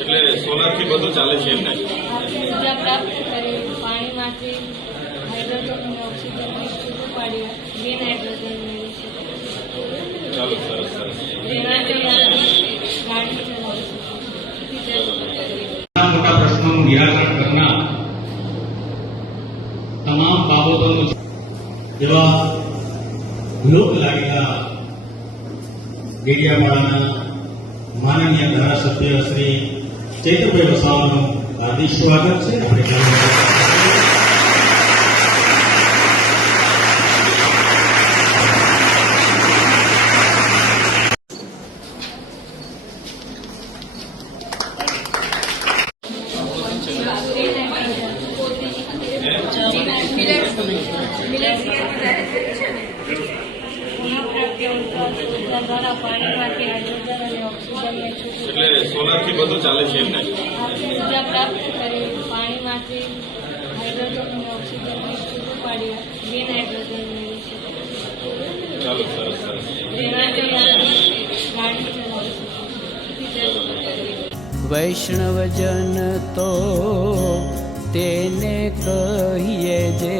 એટલે સોલારથી બધું ચાલે છે એમને ઉર્જા પ્રાપ્ત કરી પાણીમાંથી હાઇડ્રોજન અને ઓક્સિજન પૂરું પાડી ગ્રીન હાઇડ્રોજન મેળવી શકે. ચાલો સરસ સરસ. મોટા પ્રશ્નોનું નિરાકરણ કરનાર તમામ બાબતોનું એવા લોક લાગેલા ડેડિયાપાડાના માનનીય ધારાસભ્ય શ્રી ચૈતરભાઈ વસાવાનું હાર્દિક સ્વાગત છે. એટલે સોલારથી બધું ચાલે છે એમને ઉર્જા પ્રાપ્ત કરી પાણીમાંથી હાઇડ્રોજન અને ઓક્સિજન પૂરું પાડી ગ્રીન હાઇડ્રોજન મેળવી શકે. ચાલો સરસ સરસ. વૈષ્ણવજન તો તેને કહીએ જે